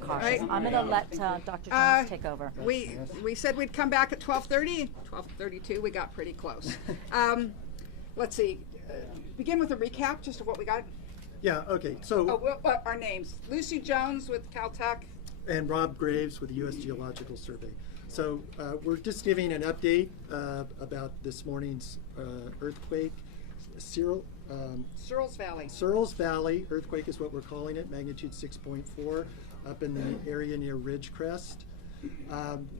cautious. I'm going to let Dr. Jones take over. We said we'd come back at 12:30. 12:32, we got pretty close. Let's see. Begin with a recap just of what we got. Yeah, okay. So our names. Lucy Jones with Caltech. And Rob Graves with the U.S. Geological Survey. So we're just giving an update about this morning's earthquake. Searles Valley. Searles Valley earthquake is what we're calling it, magnitude 6.4, up in the area near Ridgecrest.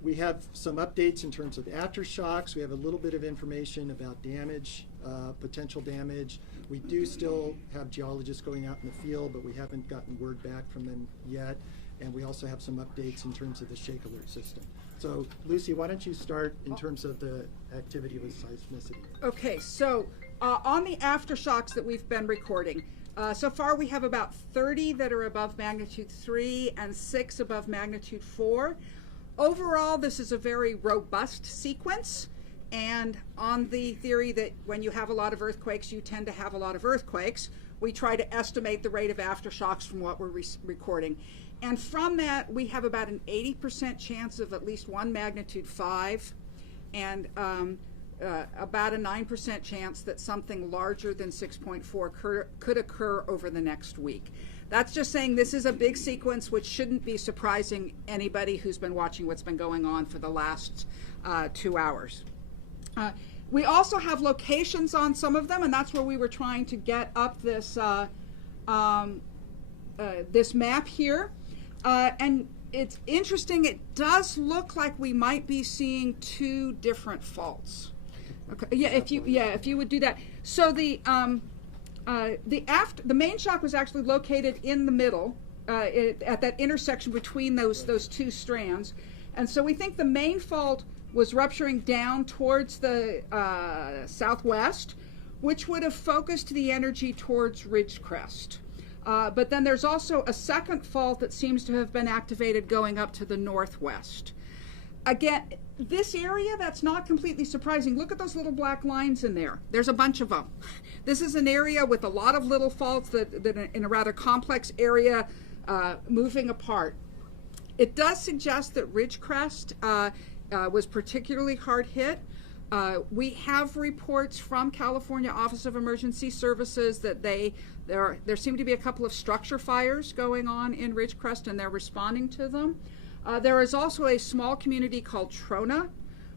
We have some updates in terms of aftershocks. We have a little bit of information about damage, potential damage. We do still have geologists going out in the field, but we haven't gotten word back from them yet. And we also have some updates in terms of the shake alert system. So, Lucy, why don't you start in terms of the activity with seismicity? Okay, so on the aftershocks that we've been recording, so far we have about 30 that are above magnitude 3 and 6 above magnitude 4. Overall, this is a very robust sequence, and on the theory that when you have a lot of earthquakes, you tend to have a lot of earthquakes, we try to estimate the rate of aftershocks from what we're recording. And from that, we have about an 80% chance of at least one magnitude 5, and about a 9% chance that something larger than 6.4 could occur over the next week. That's just saying this is a big sequence, which shouldn't be surprising anybody who's been watching what's been going on for the last 2 hours. We also have locations on some of them, and that's where we were trying to get up this this map here. And it's interesting, it does look like we might be seeing 2 different faults. Okay. If you would do that. So the main shock was actually located in the middle, at that intersection between those 2 strands. And so we think the main fault was rupturing down towards the southwest, which would have focused the energy towards Ridgecrest. But then there's also a second fault that seems to have been activated going up to the northwest. Again, this area, that's not completely surprising. Look at those little black lines in there. There's a bunch of them. This is an area with a lot of little faults that in a rather complex area moving apart. It does suggest that Ridgecrest was particularly hard hit. We have reports from California Office of Emergency Services that there seem to be a couple of structure fires going on in Ridgecrest, and they're responding to them. There is also a small community called Trona,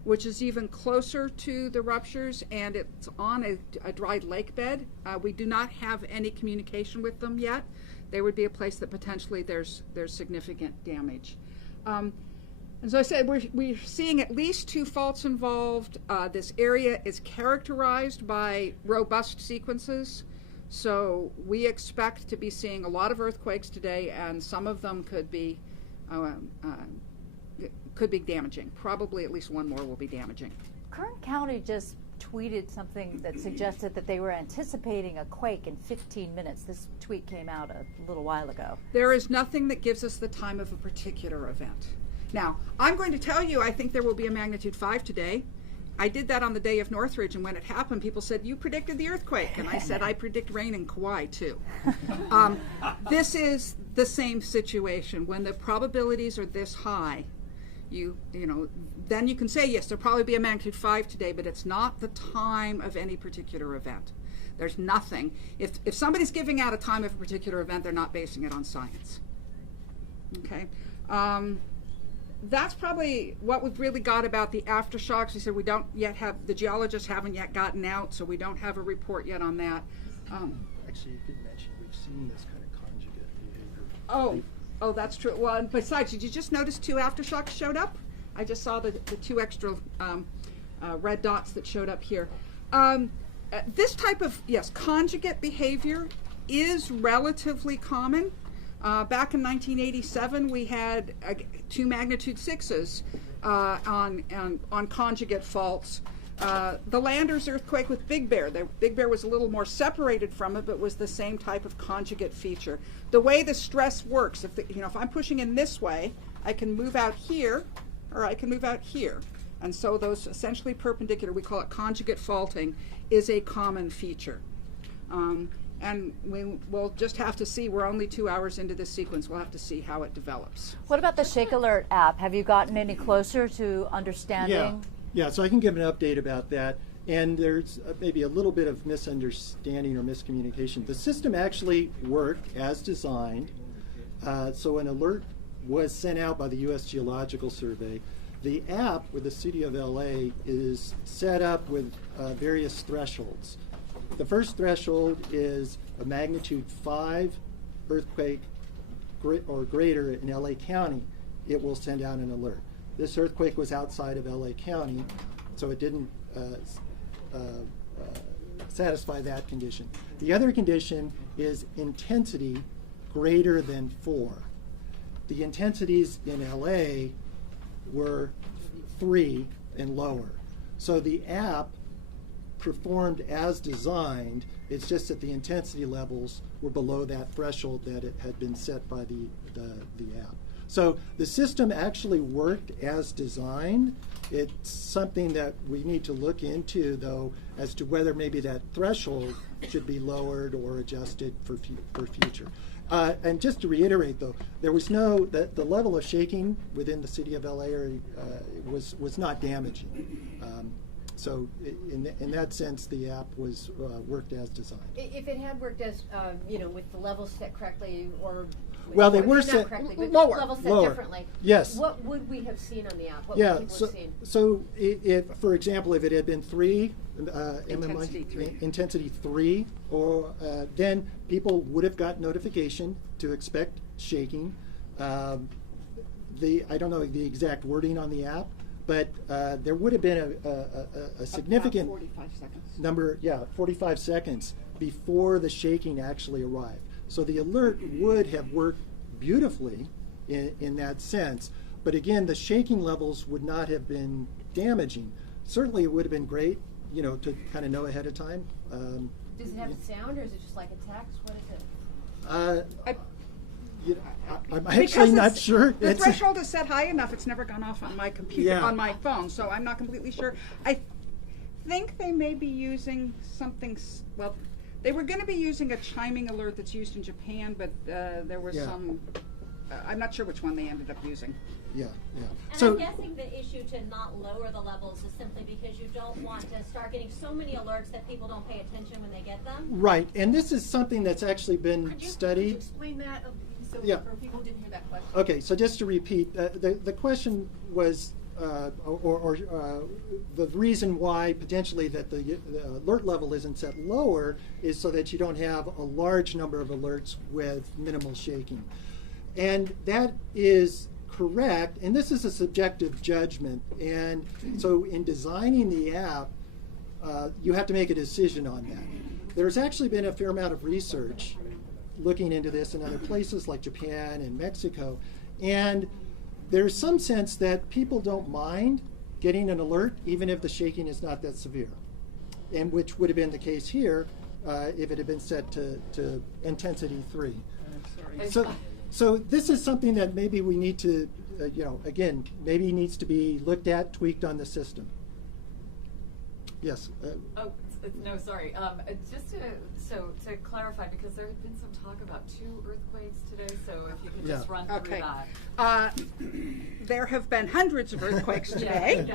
which is even closer to the ruptures, and it's on a dried lake bed. We do not have any communication with them yet. They would be a place that potentially there's significant damage. As I said, we're seeing at least 2 faults involved. This area is characterized by robust sequences, so we expect to be seeing a lot of earthquakes today, and some of them could be damaging. Probably at least one more will be damaging. Kern County just tweeted something that suggested that they were anticipating a quake in 15 minutes. This tweet came out a little while ago. There is nothing that gives us the time of a particular event. Now, I'm going to tell you I think there will be a magnitude 5 today. I did that on the day of Northridge, and when it happened, people said, "You predicted the earthquake." And I said, "I predict rain in Kauai, too." This is the same situation. When the probabilities are this high, then you can say, yes, there'll probably be a magnitude 5 today, but it's not the time of any particular event. There's nothing. If somebody's giving out a time of a particular event, they're not basing it on science. Okay? That's probably what we've really got about the aftershocks. We said we don't yet have, the geologists haven't yet gotten out, so we don't have a report yet on that. Actually, you did mention we've seen this kind of conjugate behavior. Oh, that's true. Well, besides, did you just notice 2 aftershocks showed up? I just saw the 2 extra red dots that showed up here. This type of, conjugate behavior is relatively common. Back in 1987, we had 2 magnitude 6s on conjugate faults. The Landers earthquake with Big Bear. Big Bear was a little more separated from it, but was the same type of conjugate feature. The way the stress works, if I'm pushing in this way, I can move out here, or I can move out here. And so those essentially perpendicular, we call it conjugate faulting, is a common feature. and we'll just have to see. We're only 2 hours into this sequence. We'll have to see how it develops. What about the Shake Alert app? Have you gotten any closer to understanding? Yeah, so I can give an update about that. And there's maybe a little bit of misunderstanding or miscommunication. The system actually worked as designed. So an alert was sent out by the U.S. Geological Survey. The app with the City of LA is set up with various thresholds. The first threshold is a magnitude 5 earthquake or greater in LA County. It will send out an alert. This earthquake was outside of LA County, so it didn't satisfy that condition. The other condition is intensity greater than 4. The intensities in LA were 3 and lower. So the app performed as designed. It's just that the intensity levels were below that threshold that it had been set by the app. So the system actually worked as designed. It's something that we need to look into, though, as to whether maybe that threshold should be lowered or adjusted for future. And just to reiterate, though, there was the level of shaking within the City of LA area was not damaging. So in that sense, the app was worked as designed. If it had worked as, with the levels set correctly, or well, they were not set correctly, but lower. levels set Lower. differently. Yes. What would we have seen on the app? What Yeah. would people have seen? So if, for example, if it had been 3, Intensity 3. intensity 3, or then people would have got notification to expect shaking. I don't know the exact wording on the app, but there would have been a significant About 45 seconds. number, 45 seconds before the shaking actually arrived. So the alert would have worked beautifully in that sense. But again, the shaking levels would not have been damaging. Certainly it would have been great, to kind of know ahead of time. Does it have sound, or is it just like a text? What is it? I'm actually not sure. The threshold is set high enough. It's never gone off on my computer, Yeah. on my phone, so I'm not completely sure. I think they may be using something. Well, they were going to be using a chiming alert that's used in Japan, but there was some. I'm not sure which one they ended up using. Yeah. And So I'm guessing the issue to not lower the levels is simply because you don't want to start getting so many alerts that people don't pay attention when they get them. right, and this is something that's actually been Could you studied. explain that for people who didn't hear that question? Okay, so just to repeat, the question was, the reason why potentially that the alert level isn't set lower is so that you don't have a large number of alerts with minimal shaking. And that is correct, and this is a subjective judgment. And so in designing the app, you have to make a decision on that. There's actually been a fair amount of research looking into this in other places like Japan and Mexico, and there's some sense that people don't mind getting an alert even if the shaking is not that severe, and which would have been the case here if it had been set to intensity 3. So this is something that maybe we need to, again, maybe needs to be looked at, tweaked on the system. Yes. No, sorry. Just to clarify, because there had been some talk about 2 earthquakes today, so if you could just run through that. There have been hundreds of earthquakes today.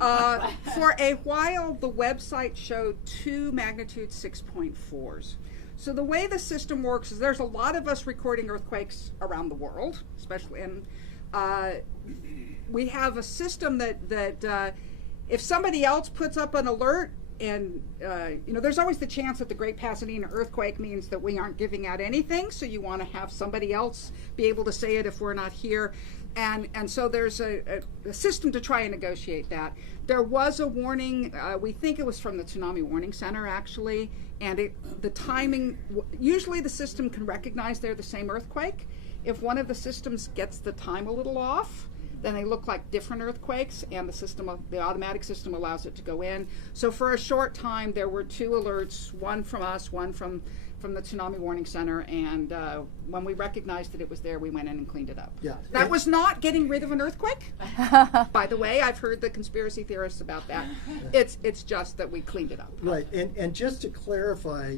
For a while, the website showed 2 magnitude 6.4s. So the way the system works is there's a lot of us recording earthquakes around the world, especially, and we have a system that if somebody else puts up an alert, and there's always the chance that the Great Pasadena earthquake means that we aren't giving out anything, so you want to have somebody else be able to say it if we're not here. And so there's a system to try and negotiate that. There was a warning, we think it was from the Tsunami Warning Center actually, and the timing, usually the system can recognize they're the same earthquake. If one of the systems gets the time a little off, then they look like different earthquakes, and the automatic system allows it to go in. So for a short time, there were 2 alerts, one from us, one from from the Tsunami Warning Center, and when we recognized that it was there, we went in and cleaned it up. Yeah. That was not getting rid of an earthquake. By the way, I've heard the conspiracy theorists about that. It's just that we cleaned it up. Right, and just to clarify,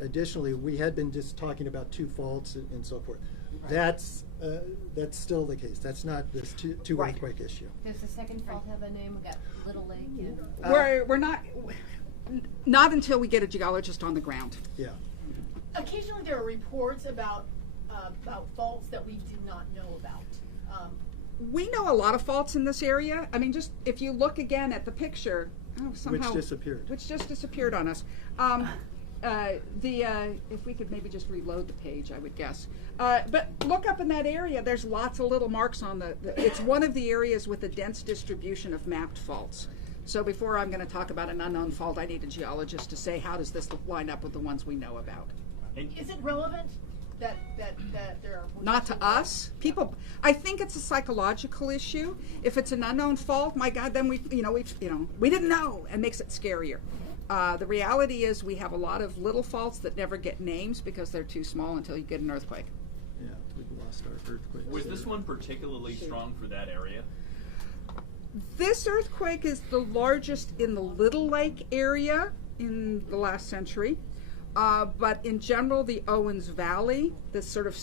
additionally, we had been just talking about 2 faults and so forth. Right. That's still the case. That's not this two right. earthquake issue. Does the second fault have a name? We got Little Lake. We're not until we get a geologist on the ground. Yeah. Occasionally there are reports about faults that we do not know about. We know a lot of faults in this area. I mean, just if you look again at the picture, somehow which just disappeared on us. If we could maybe just reload the page, I would guess. But look up in that area. There's lots of little marks on it's one of the areas with a dense distribution of mapped faults. So before I'm going to talk about an unknown fault, I need a geologist to say, how does this line up with the ones we know about? Is it relevant that there are... Not to us. People, I think it's a psychological issue. If it's an unknown fault, my God, then we didn't know, and makes it scarier. The reality is we have a lot of little faults that never get names because they're too small until you get an earthquake. Yeah, we've lost our earthquake. Was this one particularly strong for that area? This earthquake is the largest in the Little Lake area in the last century. But in general, the Owens Valley, the sort of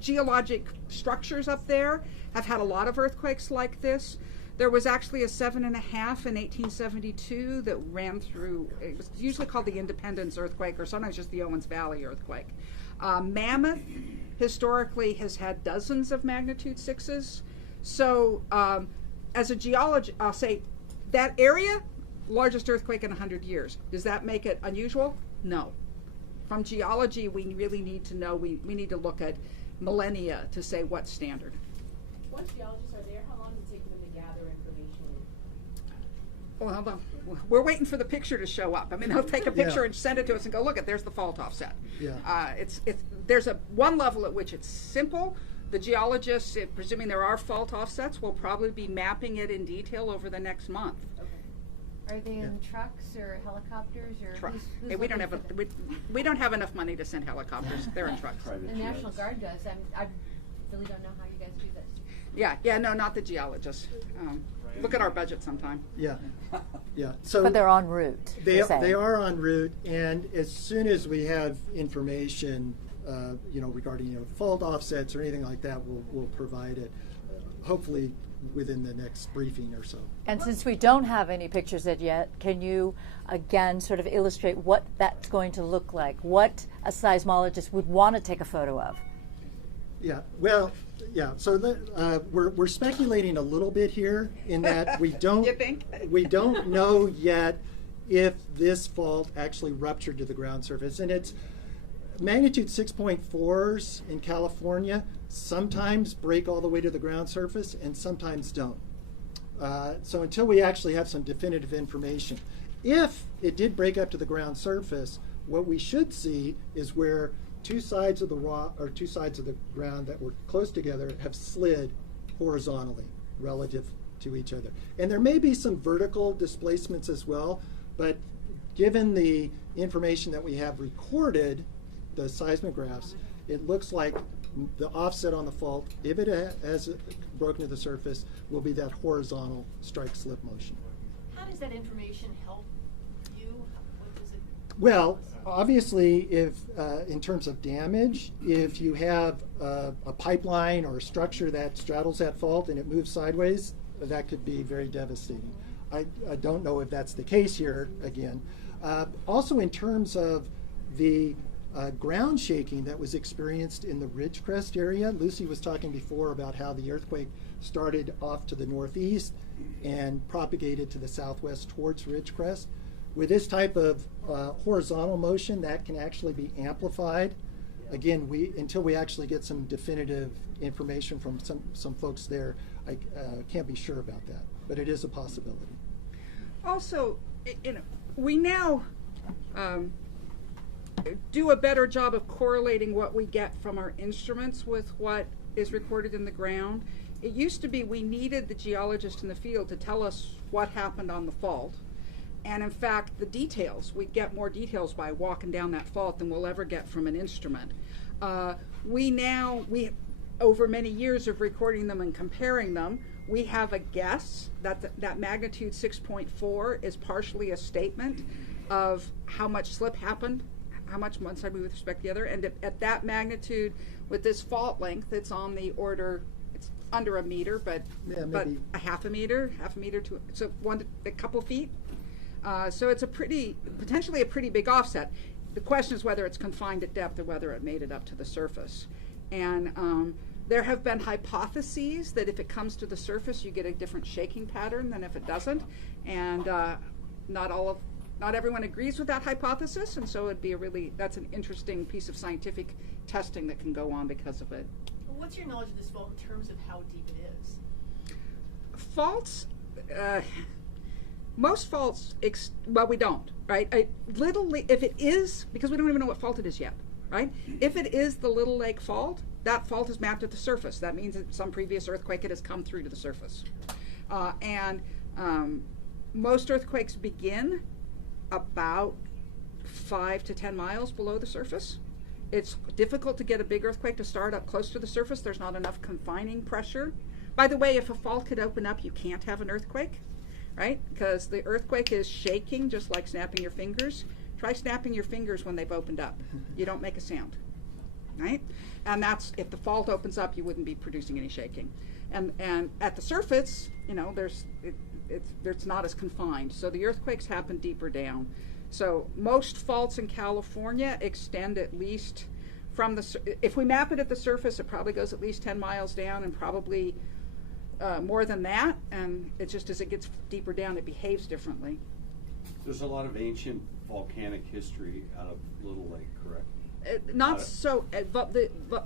geologic structures up there, have had a lot of earthquakes like this. There was actually a 7.5 in 1872 that ran through, it was usually called the Independence earthquake, or sometimes just the Owens Valley earthquake. Mammoth historically has had dozens of magnitude 6s. So as a geologist, I'll say that area, largest earthquake in 100 years. Does that make it unusual? No. From geology, we really need to know, we need to look at millennia to say what's standard. Once geologists are there, how long does it take them to gather information? Well, hold on. We're waiting for the picture to show up. I mean, they'll take a picture and send it to us and go, look, there's the fault offset. Yeah. There's one level at which it's simple. The geologists, presuming there are fault offsets, will probably be mapping it in detail over the next month. Are they in trucks or helicopters or who's we don't have enough money to send helicopters. They're in trucks. The National Guard does. I really don't know how you guys do that. Yeah, no, not the geologists. Look at our budget sometime. Yeah. So, but they're en route. They are en route, and as soon as we have information, regarding fault offsets or anything like that, we'll provide it. Hopefully within the next briefing or so. And since we don't have any pictures yet, can you again sort of illustrate what that's going to look like? What a seismologist would want to take a photo of? Yeah, well, yeah. So we're speculating a little bit here in that we don't we don't know yet if this fault actually ruptured to the ground surface, and it's magnitude 6.4s in California sometimes break all the way to the ground surface and sometimes don't. So until we actually have some definitive information, if it did break up to the ground surface, what we should see is where two sides of the rock or two sides of the ground that were close together have slid horizontally relative to each other. And there may be some vertical displacements as well, but given the information that we have recorded, the seismographs, it looks like the offset on the fault, if it has broken to the surface, will be that horizontal strike slip motion. How does that information help you? What does it? Well, obviously, if in terms of damage, if you have a pipeline or a structure that straddles that fault and it moves sideways, that could be very devastating. I don't know if that's the case here again. Also, in terms of the ground shaking that was experienced in the Ridgecrest area. Lucy was talking before about how the earthquake started off to the northeast and propagated to the southwest towards Ridgecrest. With this type of horizontal motion, that can actually be amplified. Again, until we actually get some definitive information from some folks there, I can't be sure about that, but it is a possibility. Also, we now do a better job of correlating what we get from our instruments with what is recorded in the ground. It used to be we needed the geologist in the field to tell us what happened on the fault, And in fact, the details, we get more details by walking down that fault than we'll ever get from an instrument. We over many years of recording them and comparing them, we have a guess that that magnitude 6.4 is partially a statement of how much slip happened, how much one side moved with respect to the other, and at that magnitude, with this fault length, it's on the order, it's under a meter, but a half a meter to, so a couple feet. So it's potentially a pretty big offset. The question is whether it's confined at depth or whether it made it up to the surface. And there have been hypotheses that if it comes to the surface, you get a different shaking pattern than if it doesn't. And not everyone agrees with that hypothesis, and so that's an interesting piece of scientific testing that can go on because of it. Well, what's your knowledge of this fault in terms of how deep it is? Faults, most faults, well, we don't, right? If it is, because we don't even know what fault it is yet, right? If it is the Little Lake fault, that fault is mapped at the surface. That means that some previous earthquake, it has come through to the surface. Most earthquakes begin about 5 to 10 miles below the surface. It's difficult to get a big earthquake to start up close to the surface. There's not enough confining pressure. By the way, if a fault could open up, you can't have an earthquake, right? Because the earthquake is shaking, just like snapping your fingers. Try snapping your fingers when they've opened up. You don't make a sound, right? And that's, if the fault opens up, you wouldn't be producing any shaking. And at the surface, it's not as confined. So the earthquakes happen deeper down. So most faults in California extend at least from if we map it at the surface, it probably goes at least 10 miles down, and probably more than that. And it's just as it gets deeper down, it behaves differently. There's a lot of ancient volcanic history out of Little Lake, correct? But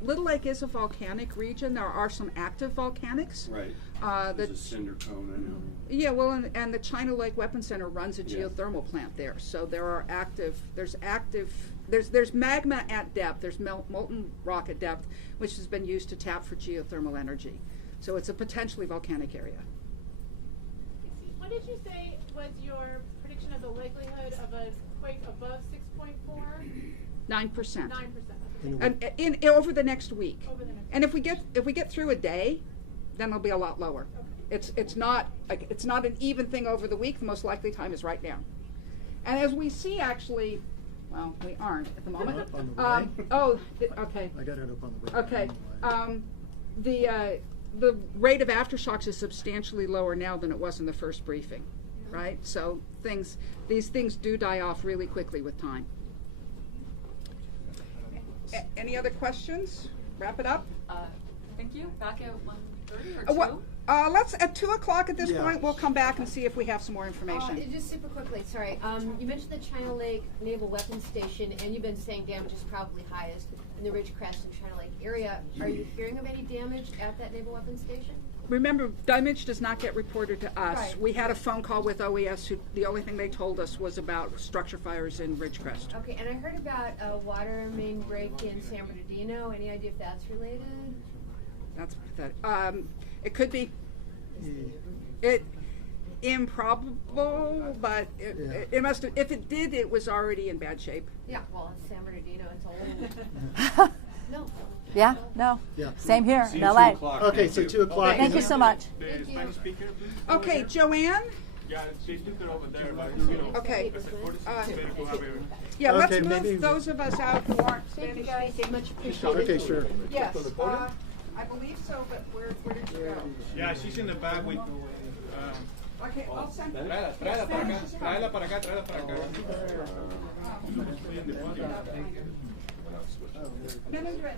Little Lake is a volcanic region. There are some active volcanics. Right. There's a cinder cone, I know. Yeah, well, and the China Lake Weapons Center runs a geothermal plant there. So there's magma at depth. There's molten rock at depth, which has been used to tap for geothermal energy. So it's a potentially volcanic area. What did you say was your prediction of the likelihood of a quake above 6.4? 9%. 9%. And over the next week. And if we week. get through a day, then it'll be a lot lower. Okay. It's not an even thing over the week. The most likely time is right now. And as we see, actually, well, we aren't at the moment. Okay. I got it up on the right. Okay. The rate of aftershocks is substantially lower now than it was in the first briefing, right? So these things do die off really quickly with time. Any other questions? Wrap it up. Thank you. Back at 1:30 or 2? Let's at 2 o'clock at this point. We'll come back and see if we have some more information. Just super quickly, sorry. You mentioned the China Lake Naval Weapons Station, and you've been saying damage is probably highest in the Ridgecrest and China Lake area. Are you hearing of any damage at that Naval Weapons Station? Remember, damage does not get reported to us. Right. We had a phone call with OES, who the only thing they told us was about structure fires in Ridgecrest. Okay, and I heard about a water main break in San Bernardino. Any idea if that's related? That's pathetic. It could be. Improbable, but it must have. If it did, it was already in bad shape. Yeah, well, in San Bernardino, it's old. No. Yeah, no. Yeah. Same here See in you LA. 2 o'clock. Okay, so 2 o'clock. Thank you so much. Thank you. Spanish speaker, please? Okay, Joanne. Yeah, they took it over there, but you know. Okay. Yeah, Let's Okay, move maybe- those of us out who aren't Thank you, Spanish guys. speaking. Much appreciated. Okay, sure. Yes, I believe so, but where did you go? Yeah, she's in the back with. Okay, I'll send. Tráela para acá, tráela para acá, tráela para acá. Mildred.